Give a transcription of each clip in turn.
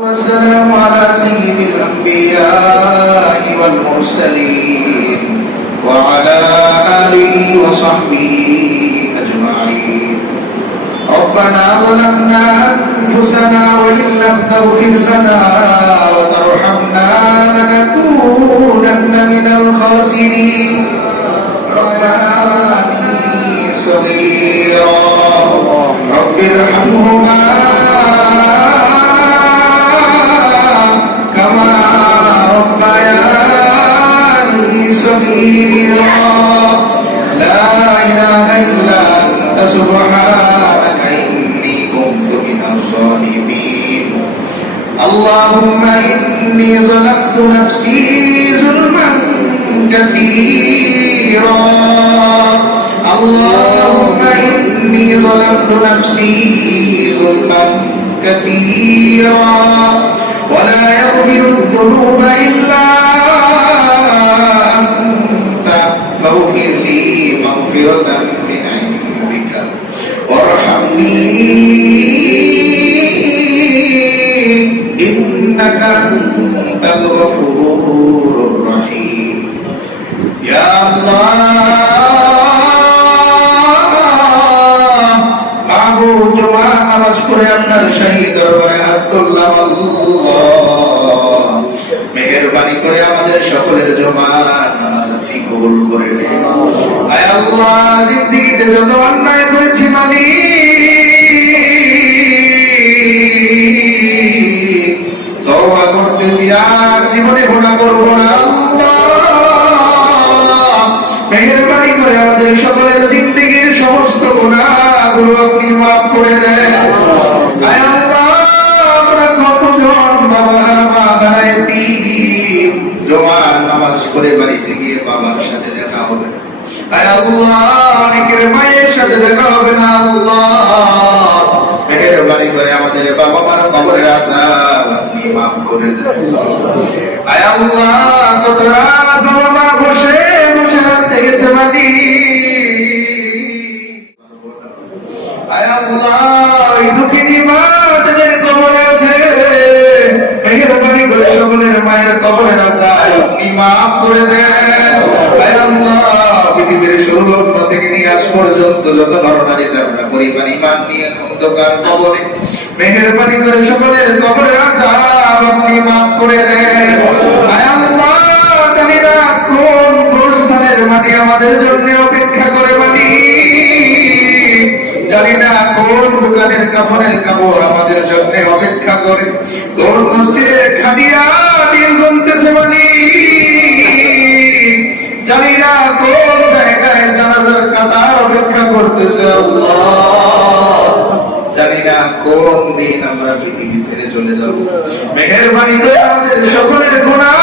والسلام على سيد الأنبياء والمرسلين وعلى آله وصحبه أجمعين. ربنا ظلمنا أنفسنا وإن لم تغفر لنا وترحمنا لنكونن من الخاسرين. ربنا إني صغيرا رب ارحمهما كما ربياني صغيرا. لا إله إلا أنت سبحانك إني كنت من الظالمين. اللهم إني ظلمت نفسي ظلما كثيرا. اللهم إني ظلمت نفسي ظلما كثيرا ولا يغفر الذنوب إلا أنت فاغفر لي مغفرة من عندك وارحمني إنك أنت الغفور الرحيم. يا الله নামাজ পড়ে আপনার শাহী দরবারে হাত তুললাম। আল্লাহ মেহেরবানি করে আমাদের সকলের জুমার নামাজ আপনি কবুল করে নিন। আয় আল্লাহ জিন্দেগিতে যত অন্যায় করেছি মালিক তওবা করতেছি আর জীবনে গুনাহ করব না। আল্লাহ মেহেরবানি করে আমাদের সকলের জিন্দেগির সমস্ত গুনাহগুলো আপনি মাফ করে দেন। আয় আল্লাহ আমরা কতজন বাবা মা বানাইতি জোয়ান নামাজ পড়ে বাড়িতে গিয়ে বাবার সাথে দেখা হবে না। আয় আল্লাহ অনেকের মায়ের সাথে দেখা হবে না। আল্লাহ মেহেরবানি করে আমাদের বাবা মার কবরের আযাব আপনি মাফ করে দেন। আয় আল্লাহ কত রাত বাবা মা বসে বসে রাত জেগেছে আয় আল্লাহ ওই দুঃখিনী মা যাদের কবরে আছে মেহেরবানি করে সকলের মায়ের কবরের আযাব আপনি মাফ করে দেন। আয় আল্লাহ পৃথিবীর শুরু লগ্ন থেকে নিয়ে আজ পর্যন্ত যত নরনারী যারা পরিবার ঈমান নিয়ে অন্ধকার কবরে মেহেরবানি করে সকলের কবরের আযাব আপনি মাফ করে দেন। আয় আল্লাহ জানি না কোন গোরস্থানের মাটি আমাদের জন্য অপেক্ষা করে মালিক, জানি না কোন দোকানের কাপড়ের কাপড় আমাদের জন্য অপেক্ষা করে, কোন মসজিদের খাটিয়া দিন গুনতেছে মালিক, জানি না কোন জায়গায় জানাজার কাতার অপেক্ষা করতেছে। আল্লাহ জানি না কোন দিন আমরা পৃথিবী ছেড়ে চলে যাব। মেহেরবানি করে আমাদের সকলের গুনাহ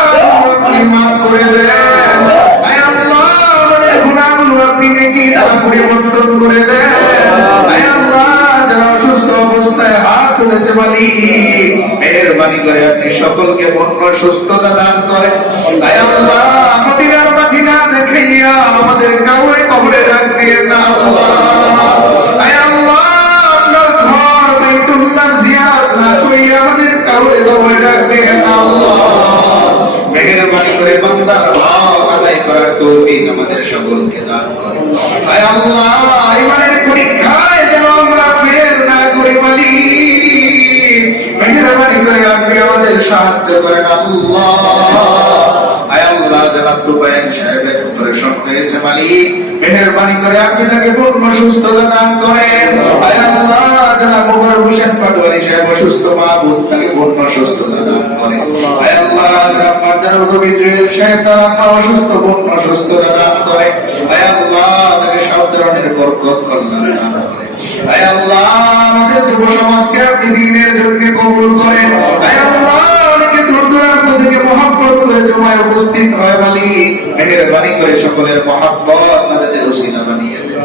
আপনি মাফ করে দেন। আয় আল্লাহ আমাদের গুনাহগুলো আপনি নেকি দ্বারা পরিবর্তন করে দেন। আয় আল্লাহ যারা অসুস্থ অবস্থায় হাত তুলেছে মালিক মেহেরবানি করে আপনি সকলকে পূর্ণ সুস্থতা দান করেন। আয় আল্লাহ মদিনার মাটি না দেখাইয়া আমাদের কাউরে কবরে রাখবেন না। আল্লাহ আয় আল্লাহ আপনার ঘর বাইতুল্লাহ জিয়ারত না করিয়া আমাদের কাউরে কবরে রাখবেন না। আল্লাহ মেহেরবানি করে বান্দার হক আদায় করার তৌফিক আমাদের সকলকে দান করেন। আয় আল্লাহ ঈমানের পরীক্ষায় যেন আমরা ফেল না করি মালিক মেহেরবানি করে আপনি আমাদের সাহায্য করেন। আল্লাহ আয় আল্লাহ জনাব তুবাইন সাহেবের অপারেশন হয়েছে মালিক মেহেরবানি করে আপনি তাকে পূর্ণ সুস্থতা দান করেন। আয় আল্লাহ জনাব মোবারক হোসেন পাটোয়ারি সাহেব অসুস্থ মাহবুব তাকে পূর্ণ সুস্থতা দান করেন। আয় আল্লাহ জনাব মারজানুল কবির জুয়েল সাহেব তার আম্মা অসুস্থ পূর্ণ সুস্থতা দান করেন। আয় আল্লাহ তাকে সব ধরনের বরকত কল্যাণ দান করেন। আয় আল্লাহ আমাদের যুব সমাজকে আপনি দ্বীনের জন্য কবুল করেন। আয় আল্লাহ অনেকে দূর দূরান্ত থেকে মহব্বত করে জমায় উপস্থিত হয় মালিক মেহেরবানি করে সকলের মহব্বত তাদের ওসিলা বানিয়ে দেন।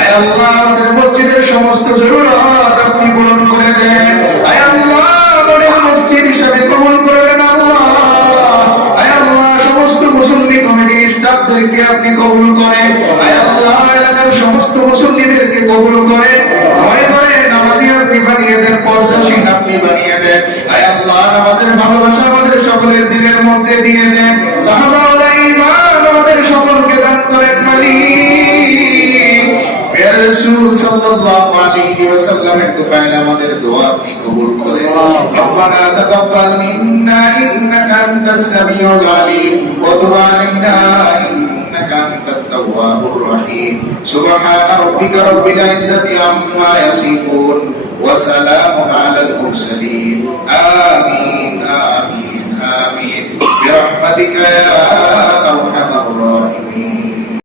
আয় আল্লাহ আমাদের মসজিদের সমস্ত জরুরত আপনি পূরণ করে দেন। আয় আল্লাহ আমাদের মসজিদ হিসাবে কবুল করে দেন। আল্লাহ আয় আল্লাহ সমস্ত মুসল্লি কমিটি স্টাফদেরকে আপনি কবুল করেন। আয় আল্লাহ এলাকার সমস্ত মুসল্লিদেরকে কবুল করেন। ঘরে ঘরে নামাজি আপনি বানিয়ে দেন, পর্দাশীল আপনি বানিয়ে দেন। আয় আল্লাহ নামাজের ভালোবাসা আমাদের সকলের দিলের মধ্যে দিয়ে দেন। সাহাবায়ে ঈমান আমাদের সকলকে দান করেন মালিক। ইয়া রাসূল সাল্লাল্লাহু আলাইহি ওয়াসাল্লামের দোয়ায় আমাদের দোয়া আপনি কবুল করেন। রব্বানা তাকাব্বাল মিন্না ইন্নাকা আনতাস সামিউল আলিম ওয়া তুব আলাইনা ইন্নাকা আনতাত তাওয়াবুর রহিম। সুবহানা রাব্বিকা রাব্বিল ইজ্জাতি আম্মা ইয়াসিফুন ওয়া সালামুন আলাল মুরসালিন। আমিন।